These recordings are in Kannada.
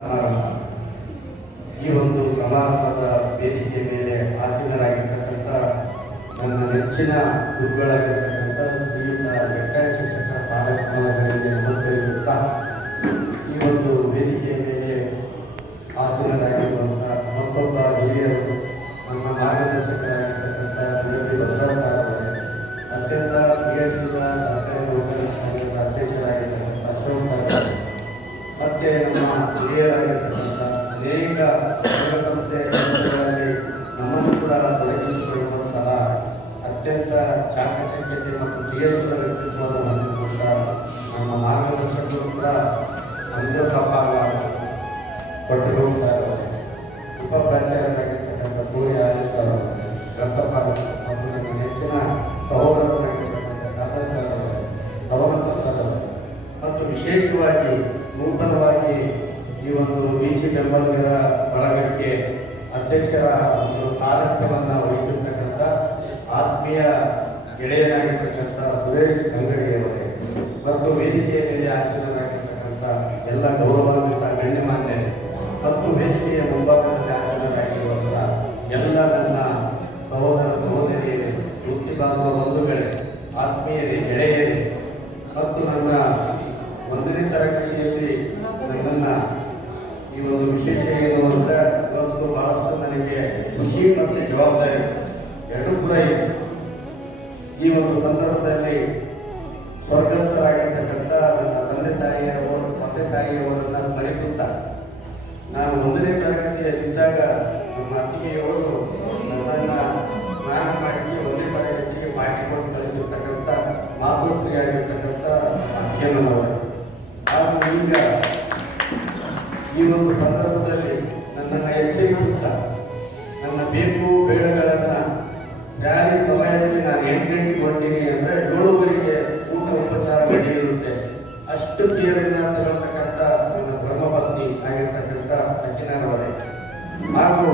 ಈ ಒಂದು ಸಮಾರಂಭದ ವೇದಿಕೆ ಮೇಲೆ ಆಸೀನರಾಗಿರ್ತಕ್ಕಂಥ ನನ್ನ ನೆಚ್ಚಿನ ಗುರುಗಳಾಗಿರ್ತಕ್ಕಂಥ ಶ್ರೀಯುತ ವೆಂಕಟ ಶಿಕ್ಷಕರ ಪಾದಕಗಳಿಗೆ ನಮಸ್ಕರಿಸುತ್ತಾ ಈ ಒಂದು ವೇದಿಕೆಯ ಮೇಲೆ ಆಸೀನರಾಗಿರುವಂಥ ಮತ್ತೊಬ್ಬ ಹಿರಿಯರು ನಮ್ಮ ಮಾರ್ಗದರ್ಶಕರಾಗಿರ್ತಕ್ಕಂಥ ಬಸವರಾಜ್ ಅತ್ಯಂತ ಪ್ರಿಯಸಿದ ಸರ್ಕಾರಿ ನೌಕರರ ಸಂಘದ ಅಧ್ಯಕ್ಷರಾಗಿರ್ತಕ್ಕಂಥ ಅಶೋಕ್ ಮತ್ತೆ ನಮ್ಮ ಹಿರಿಯರಾಗಿರ್ತಕ್ಕಂಥ ಅನೇಕ ಸಂಸ್ಥೆಗಳಲ್ಲಿ ನಮ್ಮನ್ನು ಕೂಡ ತೊಡಗಿಸಿಕೊಳ್ಳುವಂತಹ ಅತ್ಯಂತ ಚಾಕಚಕ್ಯತೆ ಮತ್ತು ಪ್ರಿಯಸುರ ವ್ಯಕ್ತಿತ್ವವನ್ನು ಹೊಂದಿಕೊಂಡ ನಮ್ಮ ಮಾರ್ಗದರ್ಶಕರು ಕೂಡ ಅಂಜೋಪಾಲ ಕೊಟ್ಟು ಹೋಗ್ತಾ ಇದ್ದಾರೆ. ಉಪಪ್ರಾಚಾರ್ಯರಾಗಿರ್ತಕ್ಕಂಥ ಕೋಳಿ ಆದಿತ್ಯರು ರಕ್ತಪಾಲ ಮತ್ತು ನಮ್ಮ ನೆಚ್ಚಿನ ಸಹೋದರರಾಗಿರ್ತಕ್ಕಂಥ ಭಗವಂತ ಸರ್ ಮತ್ತು ವಿಶೇಷವಾಗಿ ನೂತನವಾಗಿ ಈ ಒಂದು ಬೀಚಿ ಬೆಂಬಲಿಗರ ಬಳಗಕ್ಕೆ ಅಧ್ಯಕ್ಷರ ಒಂದು ಸಾರಥ್ಯವನ್ನು ವಹಿಸಿರ್ತಕ್ಕಂಥ ಆತ್ಮೀಯ ಗೆಳೆಯರಾಗಿರ್ತಕ್ಕಂಥ ಸುರೇಶ್ ಅಂಗಡಿಯವರೇ ಮತ್ತು ವೇದಿಕೆಯ ಮೇಲೆ ಆಸೀನರಾಗಿರ್ತಕ್ಕಂಥ ಎಲ್ಲ ಗೌರವಾನ್ವಿತ ಗಣ್ಯಮಾನ್ಯರು ಮತ್ತು ವೇದಿಕೆಯ ಮುಂಭಾಗದಲ್ಲಿ ಆಸೀನರಾಗಿರುವಂಥ ಎಲ್ಲ ನನ್ನ ಸಹೋದರ ಸಹೋದರಿಯರೇ, ವೃತ್ತಿ ಬಾಂಧವ ಬಂಧುಗಳೇ, ಆತ್ಮೀಯರೇ, ಗೆಳೆಯರೇ ಮತ್ತು ನನ್ನ 1ನೇ ತರಗತಿಯಲ್ಲಿ ನನ್ನನ್ನು ಈ ಒಂದು ವಿಶೇಷ ಏನು ಅಂದರೆ ಇವತ್ತು ಬಹಳಷ್ಟು ನನಗೆ ಖುಷಿ ಮತ್ತು ಜವಾಬ್ದಾರಿ ಎರಡೂ ಕೂಡ ಇದೆ. ಈ ಒಂದು ಸಂದರ್ಭದಲ್ಲಿ ಸ್ವರ್ಗಸ್ಥರಾಗಿರ್ತಕ್ಕಂಥ ನನ್ನ ತಂದೆ ತಾಯಿಯವರನ್ನು ಸ್ಮರಿಸುತ್ತಾ ನಾನು 1ನೇ ತರಗತಿಯಲ್ಲಿದ್ದಾಗ ನಮ್ಮ ಅತ್ತಿಗೆಯವರು ನನ್ನನ್ನು ಸ್ನಾನ ಮಾಡಿ 1ನೇ ತರಗತಿಗೆ ಮಾಡಿಕೊಂಡು ಕಳಿಸಿರ್ತಕ್ಕಂಥ ಮಾತೃಶ್ರೀಯಾಗಿರ್ತಕ್ಕಂಥ ಅತ್ಯನವರು ಹಾಗೂ ಈಗ ಈ ಒಂದು ಸಂದರ್ಭದಲ್ಲಿ ನನ್ನನ್ನು ಎಚ್ಚರಿಸುತ್ತಾ ನನ್ನ ಬೇಕು ಬೇಡಗಳನ್ನು ಜಾರಿ ಸಮಯದಲ್ಲಿ ನಾನು 8 ಗಂಟೆಗೆ ಹೊಂಟೀನಿ ಅಂದರೆ 7:30ಗೆ ಊಟ ಉಪಚಾರ ನಡೆಯಿರುತ್ತೆ. ಅಷ್ಟು ಕೇಳಿನ ತರತಕ್ಕಂಥ ನನ್ನ ಧರ್ಮಪತ್ನಿ ಆಗಿರ್ತಕ್ಕಂಥ ಸಚಿನವರೇ ಹಾಗೂ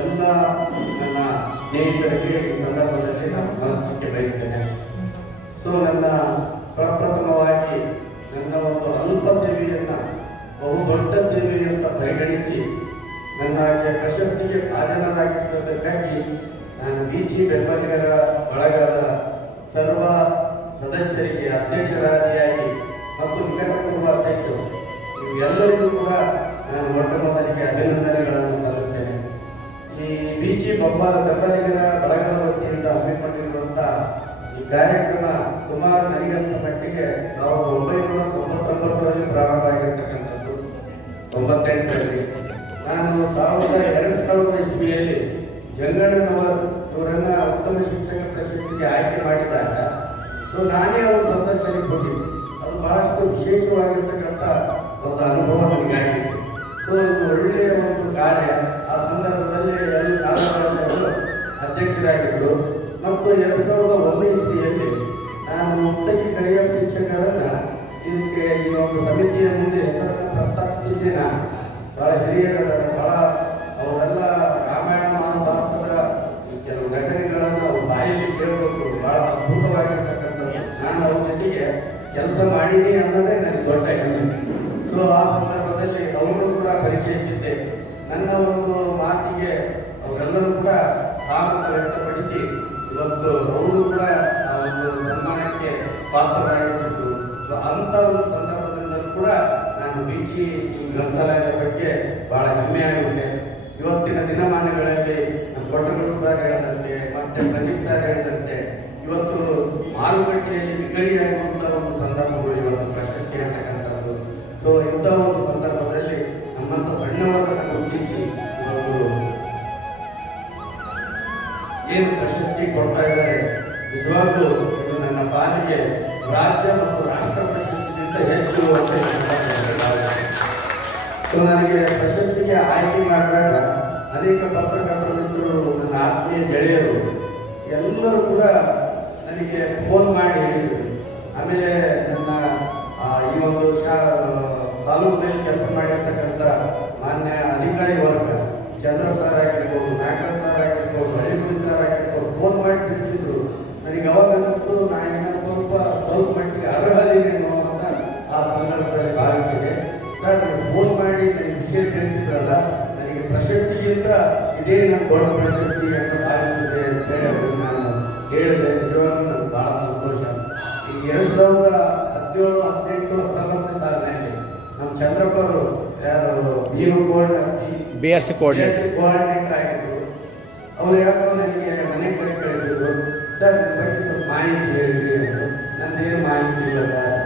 ಎಲ್ಲ ನನ್ನ ಸ್ನೇಹಿತರಿಗೆ ಈ ಸಂದರ್ಭದಲ್ಲಿ ನಾನು ಸ್ಮರಿಸಲಿಕ್ಕೆ ಬಯಸ್ತೇನೆ. ಸೊ ನನ್ನ ಪ್ರಪ್ರಥಮವಾಗಿ ನನ್ನ ಒಂದು ಅಲ್ಪ ಸೇವೆಯನ್ನು ಬಹು ದೊಡ್ಡ ಸೇವೆ ಅಂತ ಪರಿಗಣಿಸಿ ನನಗೆ ಪ್ರಶಸ್ತಿಗೆ ಭಾಜನರಾಗಿಸುವುದಕ್ಕಾಗಿ ನಾನು ಬೀಚಿ ಬೆಂಬಲಿಗರ ಬಳಗದ ಸರ್ವ ಸದಸ್ಯರಿಗೆ ಅಧ್ಯಕ್ಷರಾದಿಯಾಗಿ ಮತ್ತು ನಿಕಟಪೂರ್ವ ಅಧ್ಯಕ್ಷರು ಇವೆಲ್ಲರಿಗೂ ಕೂಡ ನಾನು ಮೊಟ್ಟ ಮೊದಲಿಗೆ ಅಭಿನಂದನೆಗಳನ್ನು ಸಲ್ಲಿಸ್ತೇನೆ. ಈ ಬೀಚಿ ಬೆಂಬಲಿಗರ ಬಳಗದ ವತಿಯಿಂದ ಹಮ್ಮಿಕೊಂಡಿರುವಂಥ ಈ ಕಾರ್ಯಕ್ರಮ ಸುಮಾರು ನನಗಂತ ಮಟ್ಟಿಗೆ 1999ರಲ್ಲಿ ಪ್ರಾರಂಭ ಆಗಿರ್ತಕ್ಕಂಥದ್ದು. 98ರಲ್ಲಿ ನಾನು 2000 ಇಸ್ವಿಯಲ್ಲಿ ಜಂಗಣ್ಣನವರು ಇವರನ್ನು ಉತ್ತಮ ಶಿಕ್ಷಕ ಪ್ರಶಸ್ತಿಗೆ ಆಯ್ಕೆ ಮಾಡಿದಾಗ ಸೊ ನಾನೇ ಅವರು ಸಂದರ್ಶನಕ್ಕೆ ಹೋಗಿದ್ದೆ. ಅದು ಬಹಳಷ್ಟು ವಿಶೇಷವಾಗಿರ್ತಕ್ಕಂಥ ಒಂದು ಅನುಭವ ನನಗಾಗಿದೆ. ಸೊ ಇದು ಒಳ್ಳೆಯ ಒಂದು ಕಾರ್ಯ. ಆ ಸಂದರ್ಭದಲ್ಲಿ ಎಲ್ಲ ಅಧ್ಯಕ್ಷರಾಗಿದ್ದರು ಮತ್ತು 2001 ಇಸ್ವಿಯಲ್ಲಿ ನಾನು ಮುಕ್ತಕ್ಕೆ ಕಲಿಯುವ ಶಿಕ್ಷಕರನ್ನು ಇದಕ್ಕೆ ಈ ಒಂದು ಸಮಿತಿಯ ಮುಂದೆ ಹೆಸರನ್ನು ಪ್ರಸ್ತಾಪಿಸಿದ್ದೆ. ನಾನು ಬಹಳ ಹಿರಿಯರ ಬಹಳ ಅವರೆಲ್ಲ ರಾಮಾಯಣ ಮಹಾಭಾರತದ ಕೆಲವು ಘಟನೆಗಳನ್ನು ಅವ್ರ ಬಾಯಲ್ಲಿ ಕೇಳಬೇಕು, ಬಹಳ ಅದ್ಭುತವಾಗಿರ್ತಕ್ಕಂಥದ್ದು. ನಾನು ಅವ್ರ ಜೊತೆಗೆ ಕೆಲಸ ಮಾಡೀನಿ ಅನ್ನೋದೇ ನನಗೆ ದೊಡ್ಡ ಹೆಮ್ಮೆ. ಸೊ ಆ ಸಂದರ್ಭದಲ್ಲಿ ಅವರು ಕೂಡ ಪರಿಚಯಿಸಿದ್ದೆ. ನನ್ನ ಒಂದು ಮಾತಿಗೆ ಅವರೆಲ್ಲರೂ ಕೂಡ ಸಾಮರ್ಥ್ಯ ವ್ಯಕ್ತಪಡಿಸಿ ಇವತ್ತು ಅವರು ಕೂಡ ಆ ಒಂದು ಸನ್ಮಾನಕ್ಕೆ ಪಾತ್ರರಾಗಿರ್ತಿದ್ರು. ಸೊ ಅಂಥ ಒಂದು ಸಂದರ್ಭದಿಂದಲೂ ಕೂಡ ನಾನು ಬೀಚಿ ಈ ಗ್ರಂಥಾಲಯದ ಬಗ್ಗೆ ಬಹಳ ಹೆಮ್ಮೆಯಾಗಿದೆ. ಇವತ್ತಿನ ದಿನಮಾನಗಳಲ್ಲಿ ನಮ್ಮ ಕೊಟ್ಟಗಳು ಸರ್ ಹೇಳಿದಂತೆ ಮತ್ತೆ ಪ್ರದೀಪ್ ಸರ್ ಹೇಳಿದಂತೆ ಇವತ್ತು ಮಾರುಕಟ್ಟೆಯಲ್ಲಿ ನಿಗದಿಯಾಗುವಂಥ ಒಂದು ಸಂದರ್ಭಗಳು ಇವತ್ತು ಪ್ರಶಸ್ತಿ ಅಂತಕ್ಕಂಥದ್ದು. ಸೊ ಇಂಥ ಒಂದು ಸಂದರ್ಭದಲ್ಲಿ ನಮ್ಮಂಥ ಸಣ್ಣವರನ್ನು ಗುರುತಿಸಿ ಇವತ್ತು ಏನು ಪ್ರಶಸ್ತಿ ಕೊಡ್ತಾ ಇದ್ದಾರೆ, ನಿಜವಾಗ್ಲೂ ಇದು ನನ್ನ ಪಾಲಿಗೆ ರಾಜ್ಯ ಮತ್ತು ರಾಷ್ಟ್ರ ಪ್ರಶಸ್ತಿಗಿಂತ ಹೆಚ್ಚು ಅಂತ ಸೊ ನನಗೆ ಪ್ರಶಸ್ತಿಗೆ ಆಯ್ಕೆ ಮಾಡಿದಾಗ ಅನೇಕ ಪತ್ರಕರ್ತರ ಮಿತ್ರರು, ನನ್ನ ಆತ್ಮೀಯ ಗೆಳೆಯರು ಎಲ್ಲರೂ ಕೂಡ ನನಗೆ ಫೋನ್ ಮಾಡಿ ಹೇಳಿದರು. ಆಮೇಲೆ ನನ್ನ ಈ ಒಂದು ತಾಲೂಕಿನಲ್ಲಿ ಕೆಲಸ ಮಾಡಿರ್ತಕ್ಕಂಥ ಮಾನ್ಯ ಅಧಿಕಾರಿ ವರ್ಗ ಚಂದ್ರ ಸರ್ ಆಗಿರ್ಬೋದು, ನಾಗರಾಜ್ ಸರ್ ಆಗಿರ್ಬೋದು, ಹರಿಗುರು ಸರ್ ಆಗಿರ್ಬೋದು ಫೋನ್ ಮಾಡಿ ತಿಳಿಸಿದ್ರು. ನನಗೆ ಅವಾಗ ಅನ್ನಿಸ್ತು ನಾನು ಸ್ವಲ್ಪ ಮಟ್ಟಿಗೆ ಅರ್ಹದೇನೇನೋ ಅಂತ ಆ ಸಂದರ್ಭದಲ್ಲಿ ಭಾವಿಸಿದೆ. ಸರ್ ಫೋನ್ ಮಾಡಿ ಇದೇ ನನ್ನ ದೊಡ್ಡ ಪ್ರಶಸ್ತಿ ಅಂತ ಭಾವಿಸಿದೆ ಅಂತ ಹೇಳಿ ನಾನು ಹೇಳಿದೆ. ನಿಜವಾಗ್ಲೂ ನನಗೆ ಭಾಳ ಸಂತೋಷ. ಈ 2017, 18, 19 ಸಾಲಿನಲ್ಲಿ ನಮ್ಮ ಚಂದ್ರಪ್ಪರು ಯಾರು BRC ಕೋಆರ್ಡಿನೇಟರ್ ಆಗಿದ್ರು. ಅವ್ರು ಯಾಕೋ ನನಗೆ ಮನೆ ಕಡೆ ಕಳಿಸಿದ್ರು, ಸರ್ ನಿಮ್ಮ ಬಗ್ಗೆ ಸ್ವಲ್ಪ ಮಾಹಿತಿ ಹೇಳಿದ್ರಿ ಅಂದರು. ನಂದೇನು ಮಾಹಿತಿ ಇಲ್ಲ ಸರ್,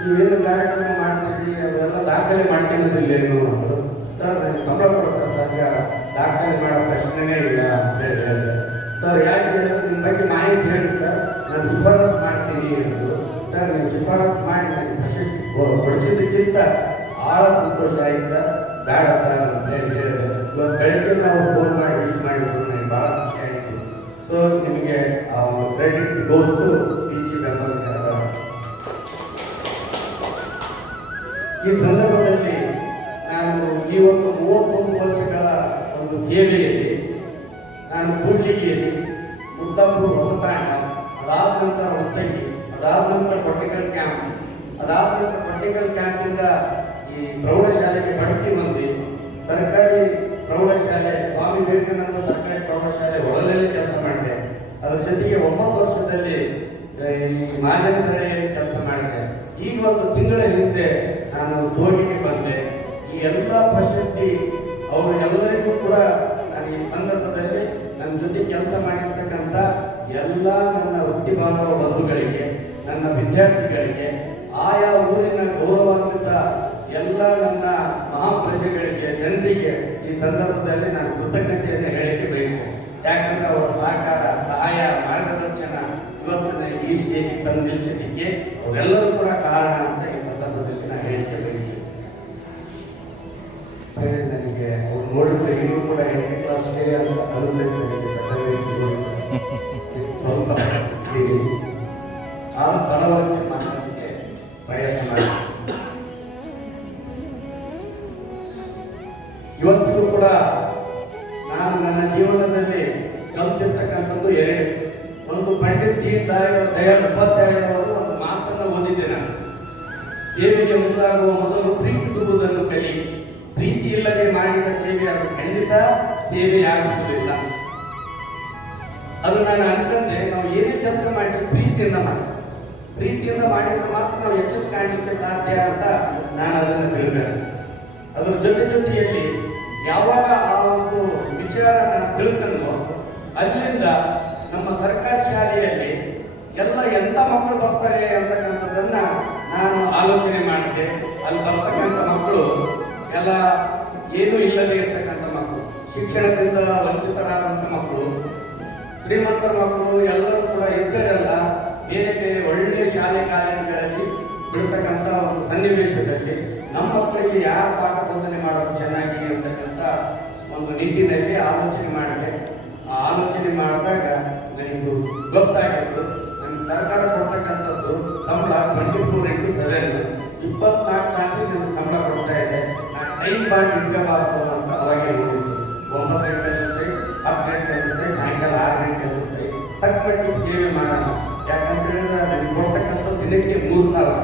ನೀವೇನು ಕಾರ್ಯಕ್ರಮ ಮಾಡ್ತೀವಿ ಅವೆಲ್ಲ ದಾಖಲೆ ಮಾಡ್ಕೊಂಡಿದ್ದಿಲ್ಲೇನು ಅಂದರು. ಸರ್ ನನಗೆ ಸಂಬಳ ಕೊಡ್ತಾರೆ ಸರ್, ದಾಖಲೆ ಮಾಡೋ ಪ್ರಶ್ನೆನೇ ಇಲ್ಲ ಅಂತ ಹೇಳಿದೆ. ಸರ್ ಯಾಕೆ ನಿಮ್ಮ ಬಗ್ಗೆ ಮಾಹಿತಿ ಹೇಳಿ ಸರ್, ನಾನು ಶಿಫಾರಸು ಮಾಡ್ತೀನಿ ಅಂದರು. ಸರ್ ನೀವು ಶಿಫಾರಸು ಮಾಡಿ ನನಗೆ ಪ್ರಶಸ್ತಿ ಕೊಡಿಸಿದ್ದಕ್ಕಿಂತ ಭಾಳ ಸಂತೋಷ ಆಯ್ತು ಬೇಡ ಸರ್ ಅಂತ ಹೇಳಿದೆ. ಇವಾಗ ಬೆಳಗ್ಗೆ ನಾವು ಫೋನ್ ಮಾಡಿ ವಿಶ್ ಮಾಡಿದ್ರು, ನನಗೆ ಭಾಳ ಖುಷಿ ಆಯಿತು. ಸೊ ನಿಮಗೆ ಕ್ರೆಡಿಟ್ ಗೋಸ್ಟು PG ಮೆಂಬರ್. ಈ ಸಂದರ್ಭದಲ್ಲಿ ನಾನು ಈ ಒಂದು 31 ವರ್ಷಗಳ ಒಂದು ಸೇವೆಯಲ್ಲಿ ನಾನು ಕೂಡ್ಲಿಗಿಯಲ್ಲಿ, ಮುದ್ದಾಪುರ ಹೊಸತಾಂಡ, ಅದಾದ ನಂತರ ಹೊತ್ತಗಿ, ಅದಾದ ನಂತರ ಕೊಟ್ಟಿಕಲ್ ಕ್ಯಾಂಪ್, ಅದಾದ ನಂತರ ಕೊಟ್ಟಿಕಲ್ ಕ್ಯಾಂಪಿಂದ ಈ ಪ್ರೌಢಶಾಲೆಗೆ ಬಡ್ತಿ ಹೊಂದಿ ಸರ್ಕಾರಿ ಪ್ರೌಢಶಾಲೆ ಸ್ವಾಮಿ ವಿವೇಕಾನಂದ ಸರ್ಕಾರಿ ಪ್ರೌಢಶಾಲೆ ಹೊಲದಲ್ಲಿ ಕೆಲಸ ಮಾಡಿದೆ. ಅದರ ಜೊತೆಗೆ 9 ವರ್ಷದಲ್ಲಿ ಈ ಮಾಜನಹಳ್ಳಿಯಲ್ಲಿ ಕೆಲಸ ಮಾಡಿದೆ. ಈಗ ಒಂದು ತಿಂಗಳ ಹಿಂದೆ ನಾನು ಸೋಗಿಗೆ ಬಂದೆ. ಈ ಎಲ್ಲ ಪ್ರಶಸ್ತಿ ಅವರು ಎಲ್ಲರಿಗೂ ಕೂಡ ನಾನು ಈ ಸಂದರ್ಭದಲ್ಲಿ ನನ್ನ ಜೊತೆ ಕೆಲಸ ಮಾಡಿರ್ತಕ್ಕಂಥ ಎಲ್ಲ ನನ್ನ ವೃತ್ತಿ ಬಾಂಧವ ಬಂಧುಗಳಿಗೆ, ನನ್ನ ವಿದ್ಯಾರ್ಥಿಗಳಿಗೆ, ಆಯಾ ಊರಿನ ಗೌರವಾನ್ವಿತ ಎಲ್ಲ ನನ್ನ ಮಹಾಪ್ರಜೆಗಳಿಗೆ, ಜನರಿಗೆ ಈ ಸಂದರ್ಭದಲ್ಲಿ ನಾನು ಕೃತಜ್ಞತೆಯನ್ನು ಹೇಳಲಿಕ್ಕೆ ಬಯಸ್ತೇನೆ. ಯಾಕಂದ್ರೆ ಅವರ ಸಹಕಾರ, ಸಹಾಯ, ಮಾರ್ಗದರ್ಶನ ಇವತ್ತಿನ ಈ ಸ್ಟೇಜಿಗೆ ತಂದು ನಿಲ್ಲಿಸಲಿಕ್ಕೆ ಅವರೆಲ್ಲರೂ ಕೂಡ ಕಾರಣ ಅಂತ ಈ ಸಂದರ್ಭದಲ್ಲಿ ನಾನು ಹೇಳಿಕೆ ಬಯಸ್ತೇನೆ. ನನಗೆ ಅವ್ರು ನೋಡಿದ್ರೆ ಇನ್ನೂ ಕೂಡ 8ನೇ ಕ್ಲಾಸ್ ಅಂತ ಸ್ವಲ್ಪ ಆ ತಡವಾಗಿ ಮಾತಾಡಲಿಕ್ಕೆ ಪ್ರಯತ್ನ ಮಾಡಿ. ಇವತ್ತಿಗೂ ಕೂಡ ನಾನು ನನ್ನ ಜೀವನದಲ್ಲಿ ಕಲಿತಿರ್ತಕ್ಕಂಥದ್ದು ಎರಡು. ಒಂದು ಪಂಡಿತ್ ದೀನ್ ದಯಾಳ್ ಉಪಾಧ್ಯಾಯ ಅವರು ಒಂದು ಮಾತನ್ನು ಓದಿದ್ದೆ ನಾನು. ಸೇವೆಗೆ ಮುಂದಾಗುವ ಮೊದಲು ಪ್ರೀತಿಸುವುದನ್ನು ಕಲಿ, ಪ್ರೀತಿ ಇಲ್ಲದೆ ಮಾಡಿದ ಸೇವೆ ಅದು ಖಂಡಿತ ಸೇವೆಯಾಗುವುದಿಲ್ಲ. ಅದು ನಾನು ಅನ್ಕಂಡೆ, ನಾವು ಏನೇ ಕೆಲಸ ಮಾಡಿದ್ರೆ ಪ್ರೀತಿಯಿಂದ ಮಾಡಿದ್ರೆ ಮಾತ್ರ ನಾವು ಯಶಸ್ಸು ಕಾಣಲಿಕ್ಕೆ ಸಾಧ್ಯ ಅಂತ ನಾನು ಅದನ್ನು ತಿಳಿದೆ. ಅದರ ಜೊತೆಯಲ್ಲಿ ಯಾವಾಗ ಆ ಒಂದು ವಿಚಾರ ನಾನು ತಿಳ್ಕೊಂಡು ಅಲ್ಲಿಂದ ನಮ್ಮ ಸರ್ಕಾರಿ ಶಾಲೆಯಲ್ಲಿ ಎಂಥ ಮಕ್ಕಳು ಬರ್ತಾರೆ ಅಂತಕ್ಕಂಥದ್ದನ್ನ ನಾನು ಆಲೋಚನೆ ಮಾಡಿದೆ. ಅಲ್ಲಿ ಬರ್ತಕ್ಕಂಥ ಮಕ್ಕಳು ಎಲ್ಲ ಏನೂ ಇಲ್ಲದೆ ಇರ್ತಕ್ಕಂಥ ಮಕ್ಕಳು, ಶಿಕ್ಷಣದಿಂದ ವಂಚಿತರಾದಂಥ ಮಕ್ಕಳು, ಶ್ರೀಮಂತರ ಮಕ್ಕಳು ಎಲ್ಲರೂ ಕೂಡ ಇದ್ದರೆಲ್ಲ ಬೇರೆ ಬೇರೆ ಒಳ್ಳೆಯ ಶಾಲೆ ಕಾಲೇಜುಗಳಲ್ಲಿ ಬಿಡ್ತಕ್ಕಂಥ ಒಂದು ಸನ್ನಿವೇಶದಲ್ಲಿ ನಮ್ಮ ಮಕ್ಕಳಿಗೆ ಯಾವ ಪಾಠ ಬೋಧನೆ ಮಾಡೋದು ಚೆನ್ನಾಗಿದೆ ಅಂತಕ್ಕಂಥ ಒಂದು ನಿಟ್ಟಿನಲ್ಲಿ ಆಲೋಚನೆ ಮಾಡಿದೆ. ಆ ಆಲೋಚನೆ ಮಾಡಿದಾಗ ನನಗೆ ಗೊತ್ತಾಗಿತ್ತು, ನನಗೆ ಸರ್ಕಾರ ಕೊಡ್ತಕ್ಕಂಥದ್ದು ಸಂಬಳ 24x7 24 ತಾಸಿಗೆ ನನಗೆ ಸಂಬಳ ಕೊಡ್ತಾ ಇದೆ. ನಾನು ಟೈಮ್ ಬಾಂಡ್ ಇನ್ಕಮ್ ಆಗ್ಬೋದು ಅಂತ ಅವಾಗೆ ನೋಡಿದ್ದು. 9 ಗಂಟೆ 10 ಗಂಟೆ ಸಾಯಂಕಾಲ 6 ಗಂಟೆ ತಕ್ಕಮಟ್ಟಿಗೆ ಸೇವೆ ಮಾಡೋಣ. ಯಾಕಂದ್ರೆ ನನಗೆ ಕೊಡ್ತಕ್ಕಂಥ ದಿನಕ್ಕೆ 3,000,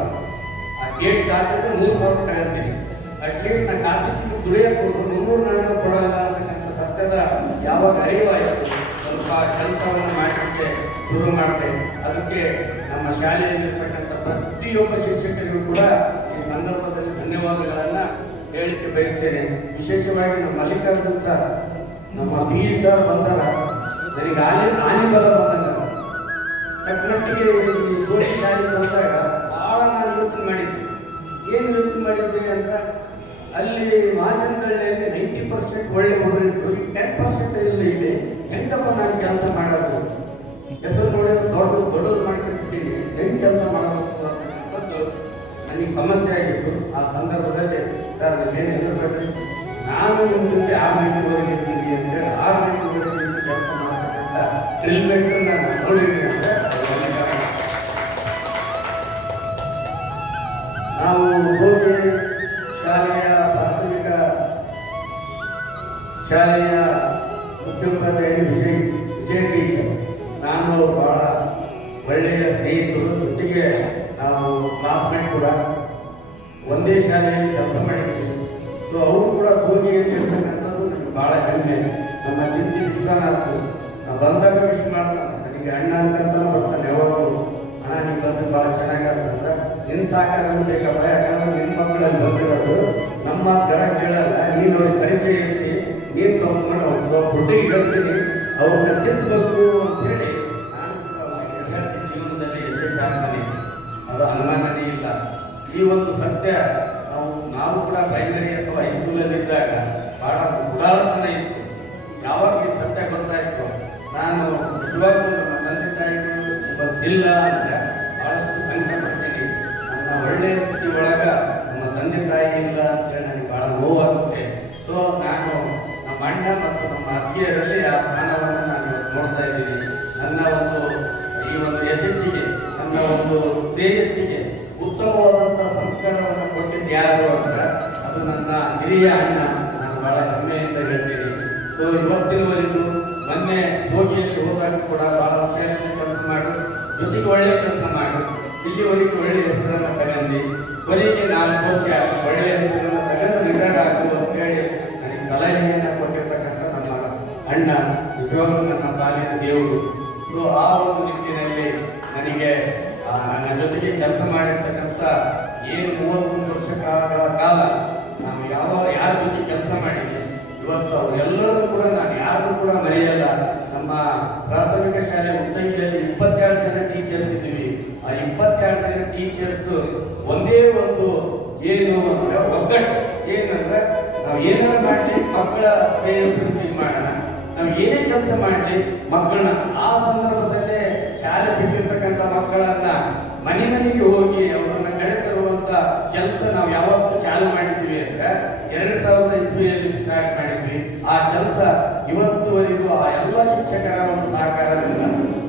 ಆ ಗೇಟ್ ದಾಟಿದ್ರೆ 3,000 ತಗೊಳ್ತೀನಿ. ಅಟ್ಲೀಸ್ಟ್ ನಾನು ಕಾಪಿಸಿಟ್ಟು ದುಡಿಯಕ್ಕೆ 300-400 ಕೊಡೋಲ್ಲ ಅಂತಕ್ಕಂಥ ಸತ್ಯದ ಯಾವಾಗ ಅರಿವಾಯಿತು, ಸ್ವಲ್ಪ ಕೆಲಸವನ್ನು ಮಾಡಲಿಕ್ಕೆ ಶುರು ಮಾಡಿದೆ. ಅದಕ್ಕೆ ನಮ್ಮ ಶಾಲೆಯಲ್ಲಿರ್ತಕ್ಕಂಥ ಪ್ರತಿಯೊಬ್ಬ ಶಿಕ್ಷಕರಿಗೂ ಕೂಡ ಈ ಸಂದರ್ಭದಲ್ಲಿ ಧನ್ಯವಾದಗಳನ್ನು ಹೇಳಲಿಕ್ಕೆ ಬಯಸ್ತೇನೆ. ವಿಶೇಷವಾಗಿ ನಮ್ಮ ಮಲ್ಲಿಕಾರ್ಜುನ್ ಸರ್, ನಮ್ಮ PE ಸರ್ ಬಂದಾಗ ನನಗೆ ಆನೆ ಬಲ ಬಂದಾಗ ತಕ್ಕಮಟ್ಟಿಗೆ ಈ ಸೋಟಿ ಶಾಲೆಗೆ ಬಂದಾಗ ಭಾಳ ನಾನು ಯೋಚನೆ ಮಾಡಿದ್ದೆ. ಏನು ಯೋಚನೆ ಮಾಡಿದ್ದೆ ಅಂದ್ರೆ ಅಲ್ಲಿ ಮಾಜನಹಳ್ಳಿಯಲ್ಲಿ 90% ಒಳ್ಳೆ ಹುಡುಗರಿತ್ತು, ಈಗ 10% ಇಲ್ಲ. ಇಲ್ಲಿ ಹೆಂಗಪ್ಪ ನಾನು ಕೆಲಸ ಮಾಡೋದು, ಹೆಸರು ನೋಡಿ ದೊಡ್ಡದು ಮಾಡ್ಕೊಂಡಿದ್ದೀನಿ, ಹೆಂಗೆ ಕೆಲಸ ಮಾಡಬೇಕು ಅಂತಕ್ಕಂಥದ್ದು ನನಗೆ ಸಮಸ್ಯೆ ಆಗಿತ್ತು. ಆ ಸಂದರ್ಭದಲ್ಲಿ ಸರ್ ಏನು ಹೆಸರು ನಾನು ನಿಮ್ಮ ಜೊತೆ 6 ಗಂಟೆವರೆಗೆ ಇರ್ತೀನಿ ಅಂತೇಳಿ 6 ಗಂಟೆವರೆಗೆ ಕೆಲಸ ಮಾಡತಕ್ಕಂಥ ಡ್ರಿಲ್ ನಾನು ನೋಡಿದ್ದೀನಿ ಅಂದರೆ ನಾವು ಹೋಗಿ ಪ್ರಾಥಮಿಕ ಶಾಲೆಯ ಮುಖ್ಯೋಪಾಧ್ಯಾಯ ವಿಜಯ ಟೀಚರ್, ನಾನು ಬಹಳ ಒಳ್ಳೆಯ ಸ್ನೇಹಿತರು, ಜೊತೆಗೆ ನಾವು ಕ್ಲಾಸ್ಮೇಟ್ ಕೂಡ ಒಂದೇ ಶಾಲೆಯಲ್ಲಿ ಕೆಲಸ ಮಾಡಿದ್ದೀವಿ. ಸೊ ಅವರು ಕೂಡ ಸೋಜಿಯಲ್ಲಿ ಇರ್ತಕ್ಕಂಥದ್ದು ನನಗೆ ಭಾಳ ಹೆಮ್ಮೆ. ನಮ್ಮ ಚಿಂತಿ ವಿಶ್ವನಾಥ್ ಬಂದಾಗ ವಿಶ್ ಮಾಡ್ತಾನೆ, ನನಗೆ ಅಣ್ಣ ಅಂತ ಬರ್ತಾನೆ ಯಾವಾಗಲೂ. ಅಣ್ಣ ನೀವು ಬಂದು ಭಾಳ ಚೆನ್ನಾಗಾಗ್ತಂದ್ರೆ ನಿನ್ನ ಸಾಕಾರ ಬೇಕಪ್ಪ, ಯಾಕಂದ್ರೆ ನಿನ್ನ ಮಕ್ಕಳಲ್ಲಿ ಬಂದಿರೋದು ನಮ್ಮ ಗಡ ಕೇಳಲ್ಲ. ನೀನು ಅವ್ರಿಗೆ ಪರಿಚಯ ಇರ್ತೀನಿ, ನೀನು ಸ್ವಲ್ಪ ಹುಟ್ಟಿಗೆ ಹೇಳ್ತೀನಿ, ಅವ್ರನ್ನ ತಿಳ್ಬೇಕು ಅಂತೇಳಿ ನಾನು ಎಲ್ಲರ ಜೀವನದಲ್ಲಿ ಯಶಸ್ಸಾಗ್ತಾನೆ, ಅದು ಅನುಮಾನನೇ ಇಲ್ಲ. ಈ ಒಂದು ಸತ್ಯ ನಾವು ಕೂಡ ಪ್ರೈಮರಿ ಅಥವಾ ಹೈಸ್ಕೂಲಲ್ಲಿದ್ದಾಗ ಭಾಳ ಉದಾಹರಣೆ ಇತ್ತು. ಯಾವಾಗ ಈ ಸತ್ಯ ಗೊತ್ತಾಯಿತು, ನಾನು ನಿಜವಾಗ್ಲೂ ನಮ್ಮ ತಂದೆ ತಾಯಿಗಳು ಇಲ್ಲ ಅಂದರೆ ಭಾಳಷ್ಟು ಸಂಕಟಪಡ್ತೀನಿ. ನನ್ನ ಒಳ್ಳೆಯ ಸ್ಥಿತಿ ಒಳಗೆ ನಮ್ಮ ತಂದೆ ತಾಯಿ ಇಲ್ಲ ಅಂತೇಳಿ ನನಗೆ ಭಾಳ ನೋವಾಗುತ್ತೆ. ಸೊ ನಾನು ನಮ್ಮ ಅಣ್ಣ ಮತ್ತು ನಮ್ಮ ಅತ್ತಿಗೆಯರಲ್ಲಿ ಆ ಸ್ಥಾನವನ್ನು ನಾನು ನೋಡ್ತಾ ಇದ್ದೀನಿ. ನನ್ನ ಈ ಒಂದು ಯಶಸ್ಸಿಗೆ, ನನ್ನ ಒಂದು ತೇಜಸ್ಸಿಗೆ ಉತ್ತಮವಾದಂಥ ಸಂಸ್ಕಾರವನ್ನು ಕೊಟ್ಟಿದ್ದು ಯಾರು ಅಂದ್ರೆ ಅದು ನನ್ನ ಹಿರಿಯ ಅಣ್ಣ. ನಾನು ಭಾಳ ಹೆಮ್ಮೆಯಿಂದ ಹೇಳ್ತೀನಿ. ಸೊ ಇವತ್ತಿನವರೆಗೂ ಮೊನ್ನೆ ಹೋಗಿಯಲ್ಲಿ ಹೋದಾಗ ಕೂಡ ಭಾಳ ವಿಷಯದಲ್ಲಿ ಕೆಲಸ ಮಾಡಿ, ಜೊತೆಗೆ ಒಳ್ಳೆಯ ಕೆಲಸ ಮಾಡಿ, ಇಲ್ಲಿವರೆಗೂ ಒಳ್ಳೆಯ ಹೆಸರನ್ನು ತಗೊಂಡು ಕೊನೆಗೆ 4 ವರ್ಷ ಒಳ್ಳೆಯ ಹೆಸರನ್ನು ತಗೊಂಡು ರಿಟೈರ್ಡ್ ಆಗುವುದು ಅಂತ ಹೇಳಿ ನನಗೆ ಸಲಹೆಯನ್ನು ಕೊಟ್ಟಿರ್ತಕ್ಕಂಥ ನಮ್ಮ ಅಣ್ಣ ನಿಜವಾಗ್ಲೂ ನನ್ನ ಪಾಲಿನ ದೇವರು. ಸೊ ಆ ಒಂದು ನಿಟ್ಟಿನಲ್ಲಿ ನನಗೆ ನನ್ನ ಜೊತೆಗೆ ಕೆಲಸ ಮಾಡಿರ್ತಕ್ಕಂಥ ಏನು 33 ವರ್ಷಗಳ ಕಾಲ ನಾನು ಯಾರ ಜೊತೆ ಕೆಲಸ ಮಾಡಿದ್ದೀನಿ, ಇವತ್ತು ಅವರೆಲ್ಲರೂ ಕೂಡ ನಾನು ಯಾರು ಕೂಡ ಮರೆಯಲ್ಲ. ನಮ್ಮ ಪ್ರಾಥಮಿಕ ಶಾಲೆ ಉತ್ತಂಗಿಯಲ್ಲಿ 22 ಜನ ಟೀಚರ್ಸ್ ಇದ್ದೀವಿ. ಆ 22 ಜನ ಟೀಚರ್ಸ್ ಒಂದೇ ಒಂದು ಏನು ಒಗ್ಗಟ್ಟು ಏನಂದ್ರೆ, ನಾವು ಏನಾರು ಮಾಡಲಿ ಮಕ್ಕಳ ಶ್ರೇಯೋಭಿವೃದ್ಧಿ ಮಾಡೋಣ, ನಾವು ಏನೇ ಕೆಲಸ ಮಾಡಲಿ ಮಕ್ಕಳನ್ನ ಆ ಸಂದರ್ಭದಲ್ಲೇ ಶಾಲೆ ಬಿಟ್ಟಿರ್ತಕ್ಕಂಥ ಮಕ್ಕಳನ್ನ ಮನೆ ಮನೆಗೆ ಹೋಗಿ ಅವರನ್ನ ಕಳೆ ತರುವಂತ ಕೆಲಸ ನಾವು ಯಾವತ್ತೂ ಚಾಲು ಮಾಡಿದ್ವಿ ಅಂದ್ರೆ 2000 ಇಸ್ವಿಯಲ್ಲಿ ಸ್ಟಾರ್ಟ್ ಮಾಡಿದ್ವಿ. ಆ ಕೆಲಸ ಇವತ್ತುವರೆಗೂ ಆ ಎಲ್ಲ ಶಿಕ್ಷಕರ ಒಂದು ಸಹಕಾರದಿಂದ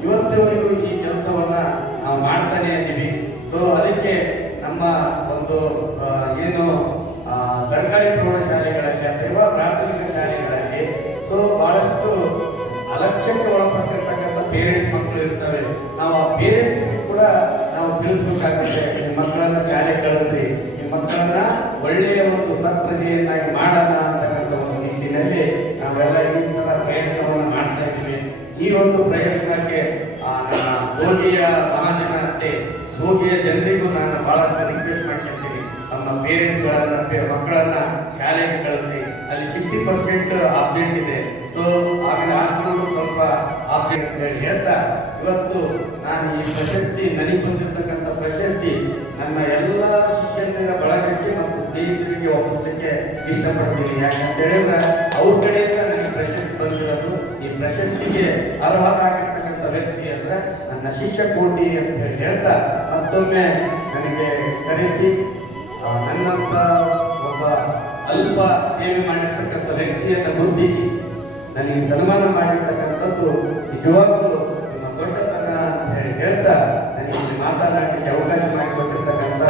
ಇವತ್ತುವರೆಗೂ ಈ ಕೆಲಸವನ್ನ ನಾವು ಮಾಡ್ತಾನೆ ಇದ್ದೀವಿ. ಸೊ ಅದಕ್ಕೆ ನಮ್ಮ ಒಂದು ಏನು ಸರ್ಕಾರಿ ಪ್ರೌಢಶಾಲೆಗಳಲ್ಲಿ ಅಥವಾ ಪ್ರಾಥಮಿಕ ಶಾಲೆಗಳಲ್ಲಿ ಸೊ ಬಹಳಷ್ಟು ಅಲಕ್ಷ್ಯಕ್ಕೆ ಒಳಪಟ್ಟಿರ್ತಕ್ಕಂಥ ಪೇರೆಂಟ್ಸ್ ಮಕ್ಕಳು ಇರ್ತವೆ. ನಾವು ಆ ಪೇರೆಂಟ್ಸ್ ಕೂಡ ನಾವು ತಿಳಿಸ್ಬೇಕಾಗುತ್ತೆ, ನಿಮ್ಮ ಮಕ್ಕಳನ್ನ ಶಾಲೆ ಕಳಿಸ್ರಿ, ನಿಮ್ಮ ಮಕ್ಕಳನ್ನ ಒಳ್ಳೆಯ ಒಂದು ಸತ್ಪ್ರಜೆಯನ್ನಾಗಿ ಮಾಡೋಣ ಅಂತಕ್ಕಂಥ ಒಂದು ನಿಟ್ಟಿನಲ್ಲಿ ನಾವೆಲ್ಲ ಈ ಥರ ಪ್ರಯತ್ನವನ್ನು ಮಾಡ್ತಾ ಇದ್ದೀವಿ. ಈ ಒಂದು ಪ್ರಯತ್ನಕ್ಕೆ ನಮ್ಮ ಸೋಗಿಯ ಮಹಾಜನತೆ, ಸೋಗಿಯ ಜನರಿಗೂ ನಾನು ಬಹಳಷ್ಟು ರಿಕ್ವೆಸ್ಟ್ ಮಾಡ್ಕೊಳ್ತೀನಿ, ನಮ್ಮ ಪೇರೆಂಟ್ಸ್ಗಳನ್ನ ಮಕ್ಕಳನ್ನ ಶಾಲೆಗೆ ಕಳಿಸಿ. ಅಲ್ಲಿ 60% ಆಬ್ಜೆಕ್ಟ್ ಇದೆ. ಸೊ ಆಮೇಲೆ ಹಾಸ್ಟೆಲ್ ಸ್ವಲ್ಪ ಆಬ್ಜೆಕ್ಟ್ ಅಂತ ಹೇಳಿ ಹೇಳ್ತಾ ಇವತ್ತು ನಾನು ಈ ಪ್ರಶಸ್ತಿ, ನನಗೆ ಬಂದಿರತಕ್ಕಂಥ ಪ್ರಶಸ್ತಿ ನನ್ನ ಎಲ್ಲ ಶಿಷ್ಯರ ಬಳಗಕ್ಕೆ ಮತ್ತು ಸ್ನೇಹಿತರಿಗೆ ಒಪ್ಪಿಸಲಿಕ್ಕೆ ಇಷ್ಟಪಡ್ತೀನಿ. ಯಾಕಂತ ಹೇಳಿದ್ರೆ ಅವ್ರ ಕಡೆಯಿಂದ ನನಗೆ ಪ್ರಶಸ್ತಿ ಬಂದಿರೋದು. ಈ ಪ್ರಶಸ್ತಿಗೆ ಅರ್ಹರಾಗಿರ್ತಕ್ಕಂಥ ವ್ಯಕ್ತಿ ಅಂದ್ರೆ ನನ್ನ ಶಿಷ್ಯ ಕೋಟಿ ಅಂತ ಹೇಳಿ ಹೇಳ್ತಾ ಮತ್ತೊಮ್ಮೆ ನನಗೆ ಕರೆಸಿ ನನ್ನಂತ ಒಬ್ಬ ಅಲ್ಪ ಸೇವೆ ಮಾಡಿರ್ತಕ್ಕಂಥ ವ್ಯಕ್ತಿಯನ್ನು ಗುರುತಿಸಿ ನನಗೆ ಸನ್ಮಾನ ಮಾಡಿರ್ತಕ್ಕಂಥದ್ದು ನಿಜವಾಗ್ಲೂ ನಿಮ್ಮ ದೊಡ್ಡತನ ಅಂತ ಹೇಳಿ ಹೇಳ್ತಾ ನನಗೆ ಮಾತನಾಡಲಿಕ್ಕೆ ಅವಕಾಶ ಮಾಡಿಕೊಟ್ಟಿರ್ತಕ್ಕಂಥ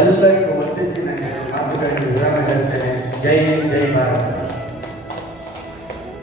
ಎಲ್ಲರಿಗೂ ಒತ್ತಿಸಿ ನನಗೆ ಮಾತುಗಳಿಗೆ ವಿರಾಮ ಹೇಳ್ತೇನೆ. ಜೈ ಹಿಂದ್, ಜೈ ಭಾರತ.